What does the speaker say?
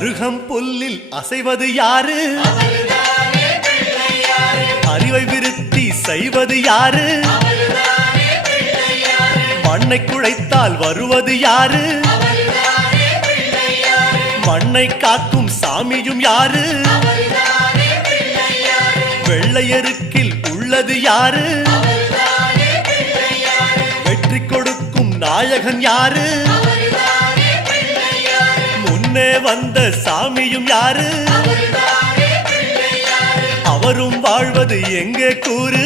அருகம் புல்லில் அசைவது யாரு? அறிவை விருத்தி செய்வது யாரு? மண்ணை குழைத்தால் வருவது யாரு? மண்ணை காக்கும் சாமியும் யாரு? வெள்ளையருக்கில் உள்ளது யாரு? வெற்றி கொடுக்கும் நாயகன் யாரு? முன்னே வந்த சாமியும் யாரு? அவரும் வாழ்வது எங்கே கூறு?